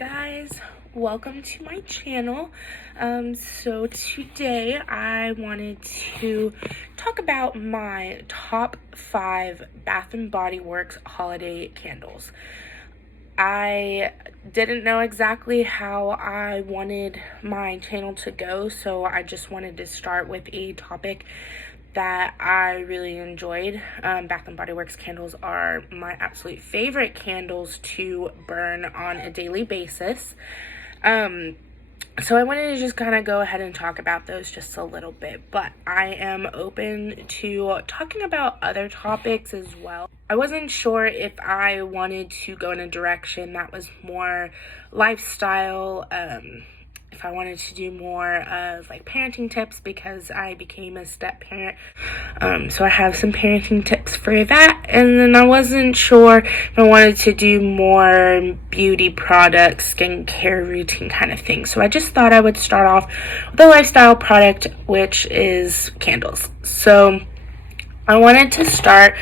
guys, welcome to my channel. So today I wanted to talk about my top 5 Bath and Body Works holiday candles. I didn't know exactly how I wanted my channel to go, so I just wanted to start with a topic that I really enjoyed. Bath and Body Works candles are my absolute favorite candles to burn on a daily basis. So I wanted to just kind of go ahead and talk about those just a little bit, but I am open to talking about other topics as well. I wasn't sure if I wanted to go in a direction that was more lifestyle, if I wanted to do more of like parenting tips because I became a step parent. So I have some parenting tips for that. And then I wasn't sure if I wanted to do more beauty products, skincare routine kind of thing. So I just thought I would start off with a lifestyle product, which is candles. So I wanted to start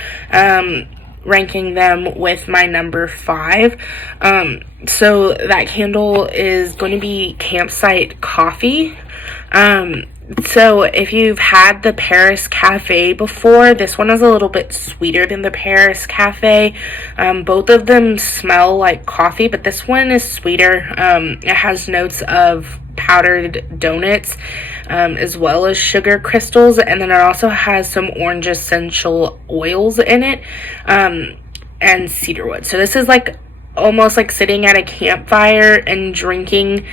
ranking them with my number 5. So that candle is going to be Campsite Coffee. So if you've had the Paris Cafe before, this one is a little bit sweeter than the Paris Cafe. Both of them smell like coffee, but this one is sweeter. It has notes of powdered donuts, as well as sugar crystals, and then it also has some orange essential oils in it, and cedarwood. So this is like almost like sitting at a campfire and drinking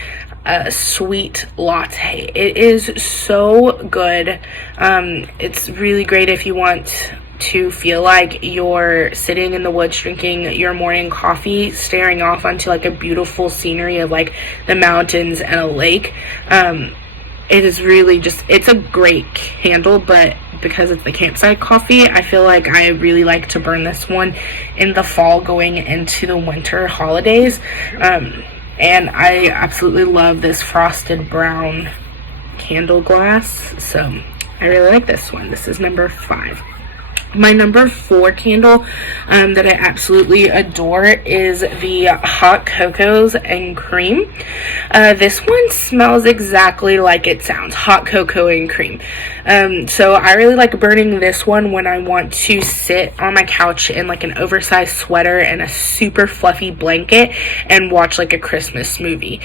a sweet latte. It is so good. It's really great if you want to feel like you're sitting in the woods drinking your morning coffee, staring off onto like a beautiful scenery of like the mountains and a lake. It is really just, it's a great candle, but because it's the Campsite Coffee, I feel like I really like to burn this one in the fall going into the winter holidays. And I absolutely love this frosted brown candle glass, so I really like this one. This is number 5. My number 4 candle that I absolutely adore is the Hot Cocos and Cream. This one smells exactly like it sounds, hot cocoa and cream. So I really like burning this one when I want to sit on my couch in like an oversized sweater and a super fluffy blanket and watch like a Christmas movie.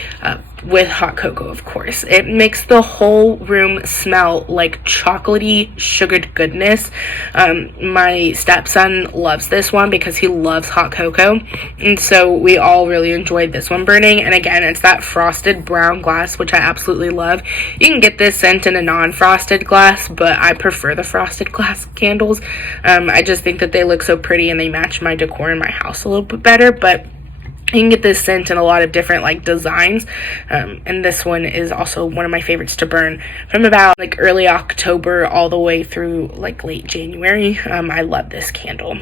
With hot cocoa, of course. It makes the whole room smell like chocolatey, sugared goodness. My stepson loves this one because he loves hot cocoa, and so we all really enjoyed this one burning. And again, it's that frosted brown glass, which I absolutely love. You can get this scent in a non-frosted glass, but I prefer the frosted glass candles. I just think that they look so pretty and they match my decor in my house a little bit better, but you can get this scent in a lot of different like designs, and this one is also one of my favorites to burn from about like early October all the way through like late January. I love this candle.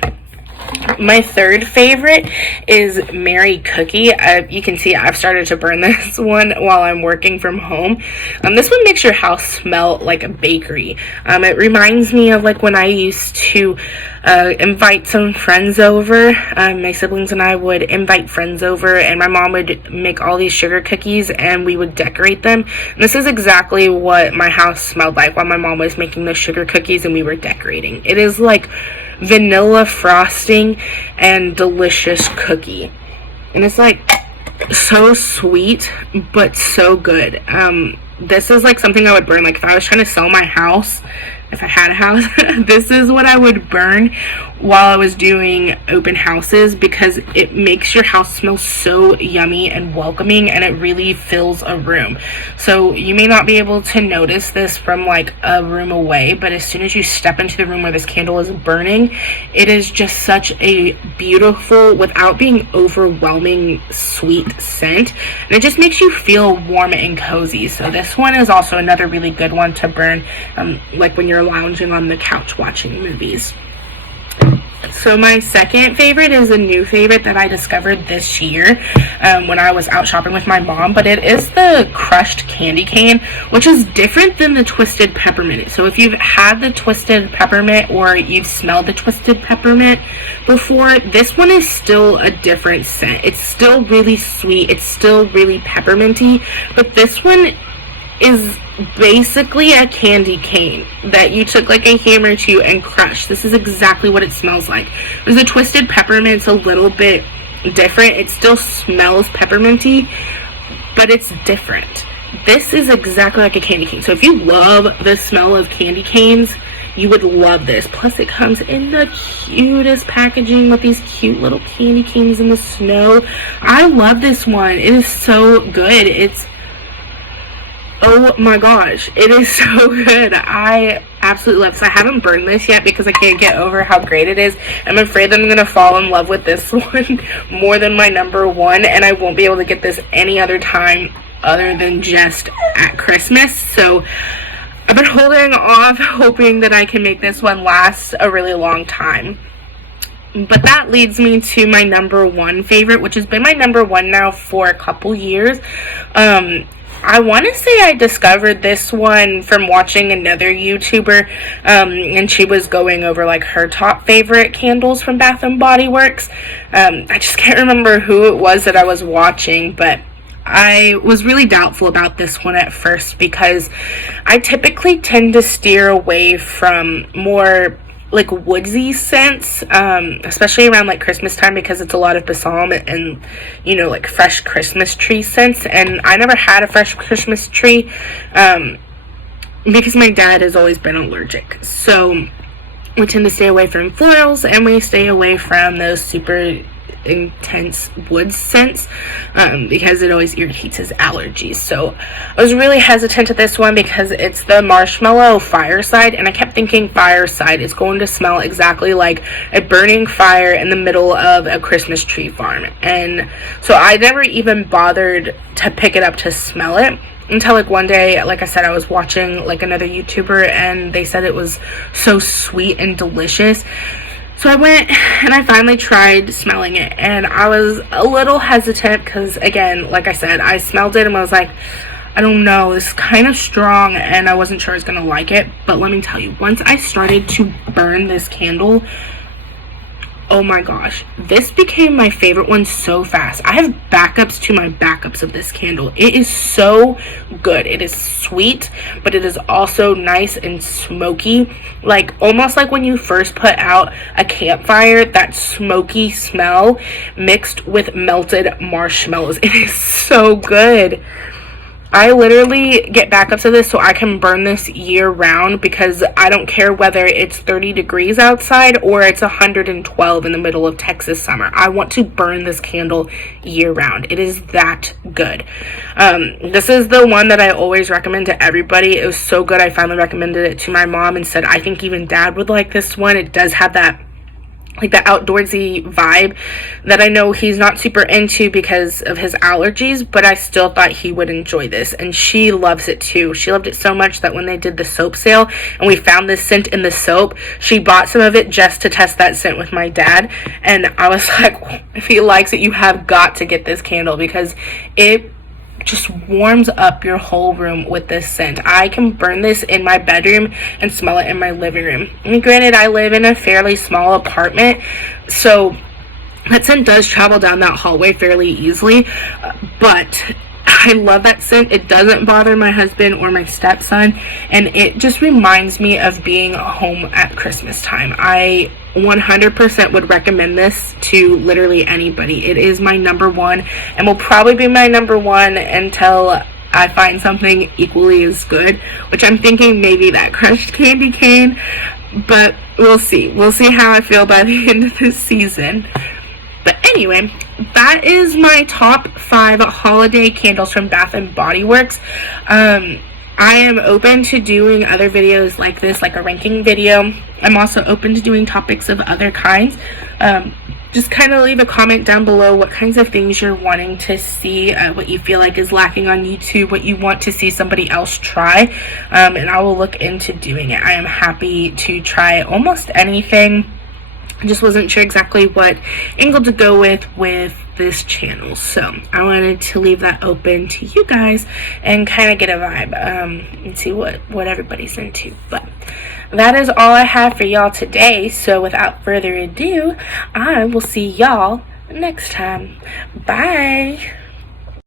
My 3rd favorite is Mary Cookie. You can see I've started to burn this one while I'm working from home. This one makes your house smell like a bakery. It reminds me of like when I used to invite some friends over. My siblings and I would invite friends over, and my mom would make all these sugar cookies and we would decorate them. And this is exactly what my house smelled like while my mom was making the sugar cookies and we were decorating. It is like vanilla frosting and delicious cookie, and it's like so sweet but so good. This is like something I would burn like if I was trying to sell my house. If I had a house, this is what I would burn while I was doing open houses, because it makes your house smell so yummy and welcoming, and it really fills a room. So you may not be able to notice this from like a room away, but as soon as you step into the room where this candle is burning, it is just such a beautiful, without being overwhelming, sweet scent, and it just makes you feel warm and cozy. So this one is also another really good one to burn, like when you're lounging on the couch watching movies. So my second favorite is a new favorite that I discovered this year when I was out shopping with my mom, but it is the crushed candy cane, which is different than the twisted peppermint. So if you've had the twisted peppermint or you've smelled the twisted peppermint before, this one is still a different scent. It's still really sweet, it's still really pepperminty, but this one is basically a candy cane that you took like a hammer to and crushed. This is exactly what it smells like. There's the twisted peppermint's a little bit different. It still smells pepperminty, but it's different. This is exactly like a candy cane. So if you love the smell of candy canes, you would love this. Plus it comes in the cutest packaging with these cute little candy canes in the snow. I love this one. It is so good. Oh my gosh, it is so good. I absolutely love this. I haven't burned this yet because I can't get over how great it is. I'm afraid that I'm going to fall in love with this one more than my number one, and I won't be able to get this any other time other than just at Christmas. So I've been holding off, hoping that I can make this one last a really long time. But that leads me to my number one favorite, which has been my number one now for a couple years. I want to say I discovered this one from watching another YouTuber, and she was going over like her top favorite candles from Bath and Body Works. I just can't remember who it was that I was watching, but I was really doubtful about this one at first because I typically tend to steer away from more like woodsy scents, especially around like Christmas time, because it's a lot of balsam and, you know, like fresh Christmas tree scents. And I never had a fresh Christmas tree because my dad has always been allergic, so we tend to stay away from florals and we stay away from those super intense wood scents because it always irritates his allergies. So I was really hesitant to this one because it's the marshmallow fireside, and I kept thinking fireside is going to smell exactly like a burning fire in the middle of a Christmas tree farm, and so I never even bothered to pick it up to smell it until like one day, like I said, I was watching like another YouTuber and they said it was so sweet and delicious. So I went and I finally tried smelling it, and I was a little hesitant because, again, like I said, I smelled it and I was like, I don't know, this is kind of strong, and I wasn't sure I was going to like it. But let me tell you, once I started to burn this candle, oh my gosh, this became my favorite one so fast. I have backups to my backups of this candle. It is so good. It is sweet, but it is also nice and smoky, like almost like when you first put out a campfire, that smoky smell mixed with melted marshmallows. It is so good. I literally get backups of this so I can burn this year round, because I don't care whether it's 30 degrees outside or it's 112 in the middle of Texas summer. I want to burn this candle year round. It is that good. This is the one that I always recommend to everybody. It was so good. I finally recommended it to my mom and said, I think even dad would like this one. It does have that like the outdoorsy vibe that I know he's not super into because of his allergies, but I still thought he would enjoy this, and she loves it too. She loved it so much that when they did the soap sale and we found this scent in the soap, she bought some of it just to test that scent with my dad, and I was like, if he likes it, you have got to get this candle because it just warms up your whole room with this scent. I can burn this in my bedroom and smell it in my living room. I mean, granted, I live in a fairly small apartment, so that scent does travel down that hallway fairly easily, but I love that scent. It doesn't bother my husband or my stepson, and it just reminds me of being home at Christmas time. I 100% would recommend this to literally anybody. It is my number one and will probably be my number one until I find something equally as good, which I'm thinking maybe that crushed candy cane, but we'll see. We'll see how I feel by the end of this season. But anyway, that is my top 5 holiday candles from Bath and Body Works. I am open to doing other videos like this, like a ranking video. I'm also open to doing topics of other kinds. Just kind of leave a comment down below what kinds of things you're wanting to see, what you feel like is lacking on YouTube, what you want to see somebody else try, and I will look into doing it. I am happy to try almost anything. just wasn't sure exactly what angle to go with this channel, so I wanted to leave that open to you guys and kind of get a vibe and see what everybody's into. But that is all I have for y'all today, so without further ado, I will see y'all next time. Bye.